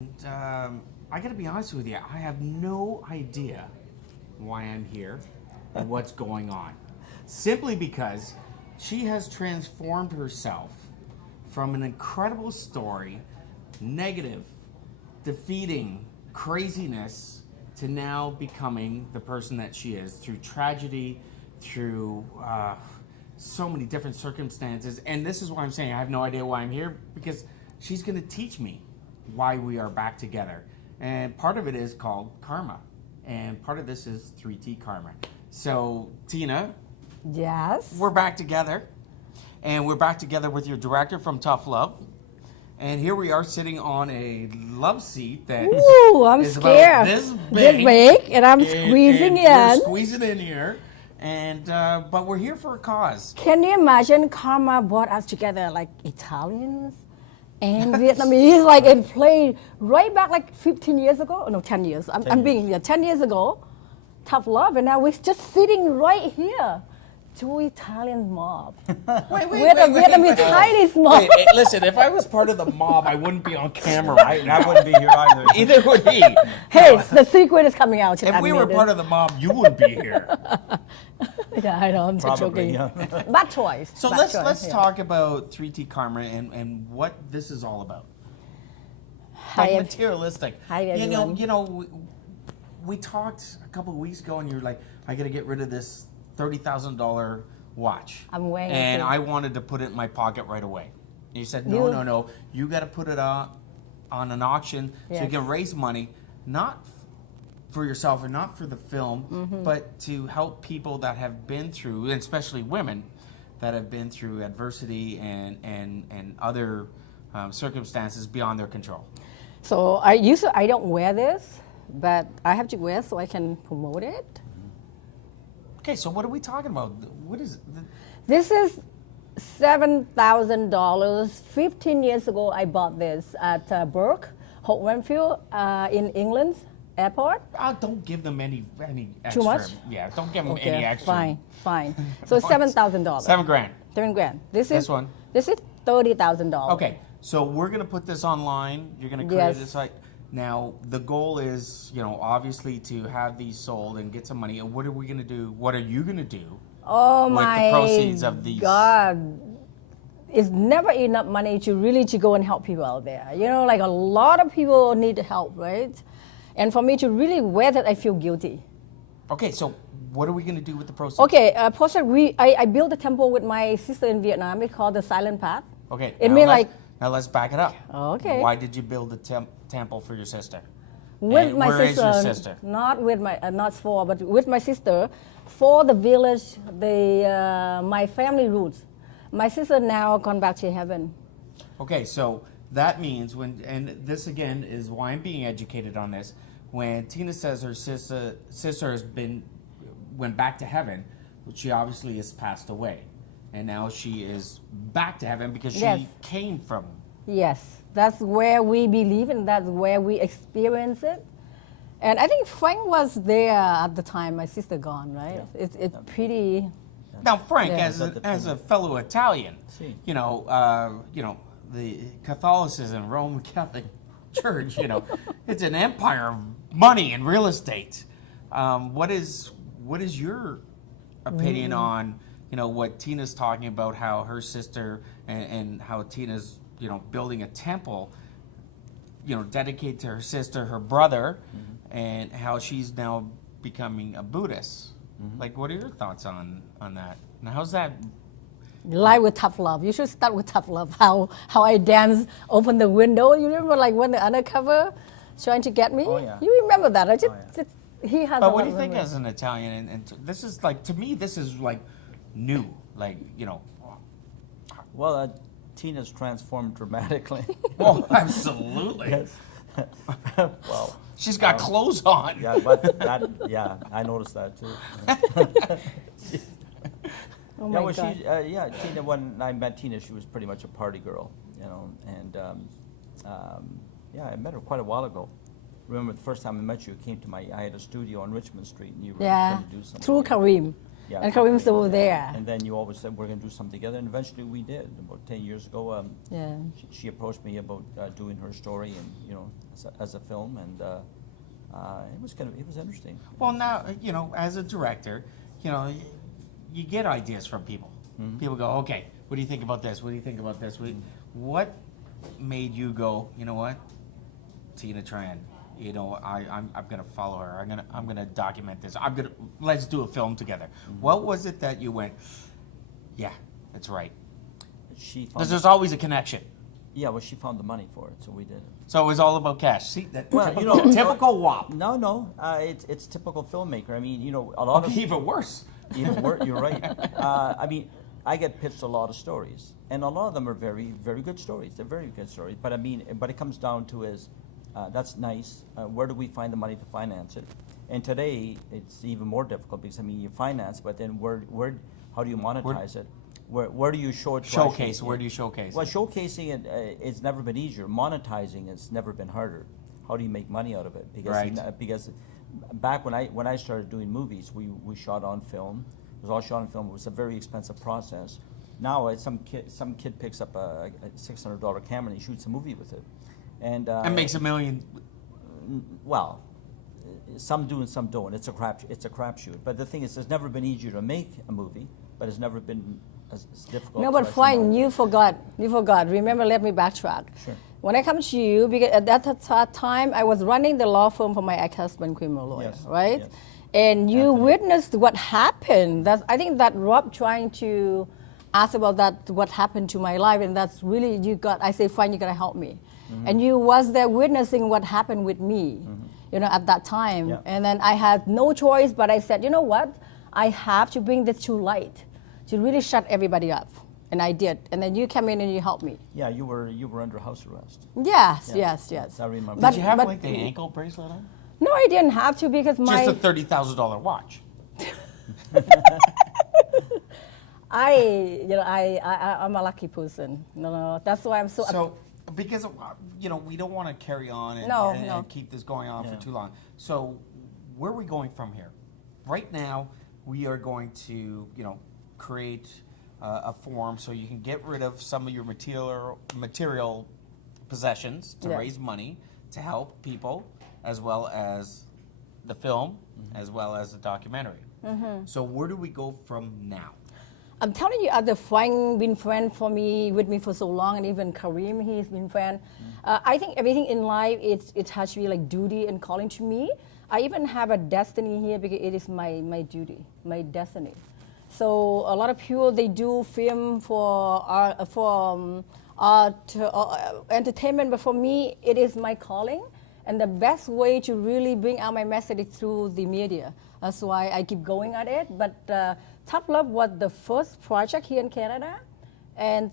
And I got to be honest with you, I have no idea why I'm here and what's going on. Simply because she has transformed herself from an incredible story, negative, defeating craziness, to now becoming the person that she is through tragedy, through so many different circumstances. And this is why I'm saying I have no idea why I'm here, because she's going to teach me why we are back together. And part of it is called karma. And part of this is 3T karma. So, Tina, Yes. we're back together. And we're back together with your director from Tough Love. And here we are sitting on a love seat that Ooh, I'm is scared. about this big. This big, and I'm squeezing and You're in. squeezing in here. And but we're here for a cause. Can you imagine karma brought us together like Italians and Vietnamese? Like it played right back like 15 years ago. No, 10 years. I'm being 10 years ago. Tough Love, and now we're just sitting right here. Two Italian mob. Wait, We're the Vietnamese Chinese mob. Wait, listen, if I was part of the mob, I wouldn't be on camera right now. I wouldn't be here either. Either would he. Hey, the secret is coming out. If we were part of the mob, you would be here. Yeah, I know. I'm just Probably, joking. yeah. Bad choice. So Bad let's choice, yeah. talk about 3T Karma and what this is all about. Hi, Like ev- materialistic. Hi, You everyone. know, we talked a couple of weeks ago, and you're like, I got to get rid of this $30,000 watch. I'm wearing it And too. I wanted to put it in my pocket right away. And you said, no, You- no. You got to put it on an auction so you Yes. can raise money, not for yourself or not for the film, Mm-hmm. but to help people that have been through, and especially women that have been through adversity and other circumstances beyond their control. So I don't wear this, but I have to wear so I can promote it. Okay, so what are we talking about? What is it? This is $7,000. 15 years ago, I bought this at Burke, Hope Renfrew in England airport. Don't give them any extra. Too much? Yeah, don't give them any extra. Fine. So it's $7,000. $7,000. 7 grand. This This is one? This is $30,000. Okay, so we're gonna put this online. You're gonna create Yes. a site. Now the goal is, obviously to have these sold and get some money. And what are we gonna do? What are you gonna do? Oh with the my proceeds of these. God. It's never enough money to go and help people out there. Like a lot of people need help, right? And for me to really wear that, I feel guilty. Okay, so what are we gonna do with the proceeds? Okay, project I built a temple with my sister in Vietnam. It's called the Silent Path. Okay. It now mean let's- like Now let's back it up. Okay. Why did you build a temple for your sister? with And my where is sister, your sister? not with my not for, but with my sister for the village, my family roots. My sister now gone back to heaven. Okay, so that means and this again is why I'm being educated on this. When Tina says her sister went back to heaven, she obviously has passed away, and now she is back to heaven because she Yes. came from. Yes, that's where we believe and that's where we experience it. And I think Frank was there at the time my sister gone, right? Yeah. It's pretty. Now, Frank, Yeah. as a fellow Italian, Si. the Catholicism, Roman Catholic Church, it's an empire of money and real estate. What is your opinion on, what Tina's talking about, how her sister and how Tina's, building a temple, dedicated to her sister, her brother, and how she's now becoming a Buddhist. Like, what are your thoughts on that? And how's that? Live with Tough Love. You should start with Tough Love. How I dance, open the window. You remember like when the undercover trying to get me? Oh, yeah. You remember that? Yeah. He has. But a what lot do you of think memories. as an Italian? And this is like, to me, this is like new. Like, Well, Tina's transformed dramatically. oh, absolutely. Yes. Well, She's got clothes on. yeah, but I noticed that too. Oh Yeah, my well, God. Tina. When I met Tina, she was pretty much a party girl, and I met her quite a while ago. Remember the first time I met you? You came to I had a studio on Richmond Street, and you were Yeah, going to do something. through Kareem. Yeah, And Kareem's still there. And then you always said we're going to do something together, and eventually we did. About 10 years ago, Yeah. she approached me about doing her story, and as a film, and it was interesting. Well, now, as a director, you get ideas from people. People go, okay, what do you think about this? What do you think about this? What made you go, you know what, Tina Tran, I'm gonna follow her. I'm gonna document this. Let's do a film together. What was it that you went, yeah, that's right? Because there's always a connection. Yeah, well, she found the money for it, so we did it. So it was all about cash. See, that Well, typical WAP. No, it's typical filmmaker. I mean, a lot of Even worse. even worse. You're right. I mean, I get pitched a lot of stories, and a lot of them are very, very good stories. They're very good stories. But I mean, what it comes down to is, that's nice. Where do we find the money to finance it? And today, it's even more difficult because you finance, but then how do you monetize it? Where do you show it? Showcase. Where do you showcase? Well, showcasing it, it's never been easier. Monetizing it's never been harder. How do you make money out of it? Because back when I started doing movies, we shot on film. It was all shot on film. It was a very expensive process. Now some kid picks up a $600 camera and he shoots a movie with it, and makes $1 million. Well, some do and some don't. It's a crapshoot. But the thing is, it's never been easier to make a movie, but it's never been as difficult. No, but fine, you forgot. Remember, let me backtrack. Sure. When I come to you, because at that time I was running the law firm for my ex-husband, criminal lawyer, Yes, right? yes. And you Anthony. witnessed what happened. I think that Rob trying to ask about that, what happened to my life, and that's really I say, fine, you gotta help me. And you was there witnessing what happened with me, at that time. Yeah. And then I had no choice, but I said, you know what? I have to bring this to light, to really shut everybody up. And I did. And then you came in and you helped me. Yeah, you were under house arrest. Yes, Yeah. yes. I remember. Did you have like the ankle bracelet on? No, I didn't have to because Just a $30,000 watch. I'm a lucky person. No, that's why I'm so. So, because we don't want to carry on and, No, and, no. and keep this going on Yeah. for too long. So, where are we going from here? Right now, we are going to create a form so you can get rid of some of your material possessions to Yeah. raise money to help people, as well as the film, as well as the documentary. So, where do we go from now? I'm telling you, Frank been friend with me for so long, and even Kareem, he's been friend. I think everything in life, it has to be like duty and calling to me. I even have a destiny here because it is my duty, my destiny. So a lot of people, they do film for art, entertainment, but for me, it is my calling. And the best way to really bring out my message is through the media. That's why I keep going at it. But Tough Love was the first project here in Canada. And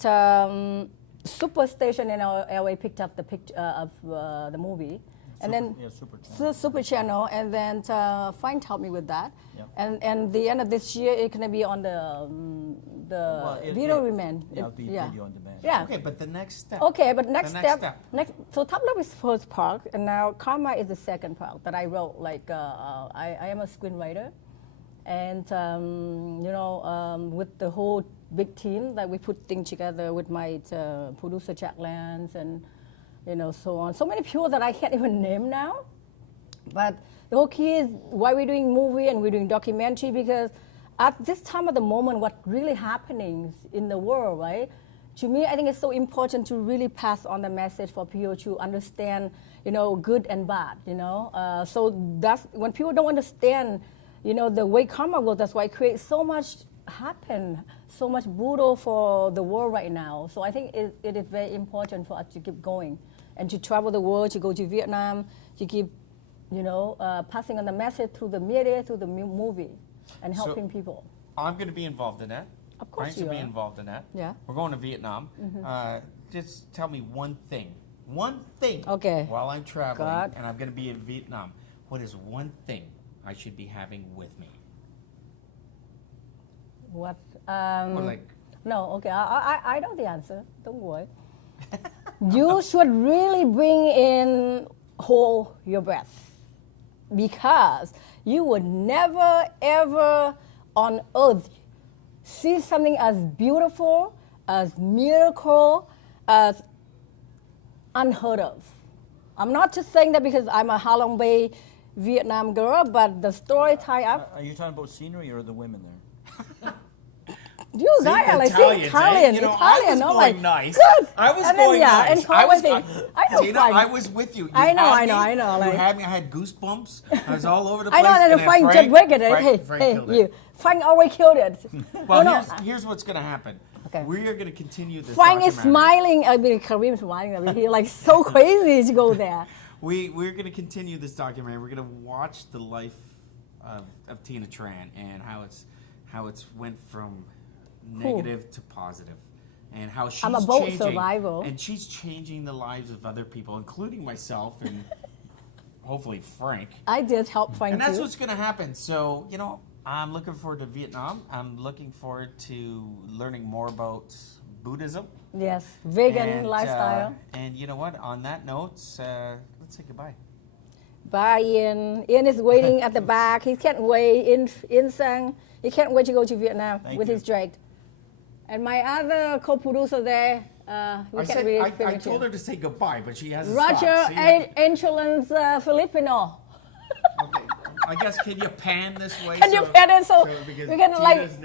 Superstation in LA picked up the picture of the movie. And then Super Channel. Super Channel, and then Frank helped me with that. Yep. And the end of this year, it's gonna be on the video remand. Yeah, it'll be video on demand. Yeah. Okay, but the next step. Okay, but next The next step. So Top Love is first part, and now Karma is the second part that I wrote. Like I am a screenwriter, and with the whole big team that we put things together with my producer Jack Lance and so on. So many people that I can't even name now. But the whole key is why we're doing movie and we're doing documentary, because at this time of the moment, what really happening in the world, right? To me, I think it's so important to really pass on the message for people to understand, good and bad, So that's when people don't understand, the way karma works. That's why it creates so much so much brutal for the world right now. So I think it is very important for us to keep going and to travel the world, to go to Vietnam, to keep, passing on the message through the media, through the movie, and helping people. I'm going to be involved in that. Of course Frank's you going to are. be involved in that. Yeah. We're going to Vietnam. Just tell me one thing. One thing. Okay. While I'm traveling God. and I'm going to be in Vietnam, what is one thing I should be having with me? What? Or like, No, okay, I know the answer. Don't worry. You should really hold your breath, because you would never ever on earth see something as beautiful, as miracle, as unheard of. I'm not just saying that because I'm a Halong Bay Vietnam girl, but the story tie up. Are you talking about scenery or the women there? You guys are like Italians, Italian, eh? You know, Italian. I was I'm going like, nice. good. I was and then, going yeah, nice. And I know, Tina, fine. I was with you. I know, had I me. know. You Like, had me. I had goosebumps. I was all over the I place. know, and then then Frank just break it. Hey, killed it. you. Frank always killed it. Well, No, no. here's what's going to happen. Okay. We are going to continue this. Frank is documentary. smiling. I mean, Kareem smiling over here, like so crazy to go there. We're going to continue this documentary. We're going to watch the life of Tina Tran and how it's went from negative to positive, and how she's I'm a boat changing, survival. and she's changing the lives of other people, including myself and hopefully Frank. I did help Frank And that's too. what's going to happen. So, you know, I'm looking forward to Vietnam. I'm looking forward to learning more about Buddhism. Yes, vegan And, lifestyle. And you know what? On that note, let's say goodbye. Bye, Ian. Ian is waiting at the back. He can't wait. In Sang, he can't wait to go to Vietnam Thank with you. his Drake. And my other co-producer there, we I can't said really I finish told it. her to say goodbye, but she hasn't Roger stopped. See? Insurance Filipino. Okay. I guess can you pan this way? Can you pan it so because we can like Tina's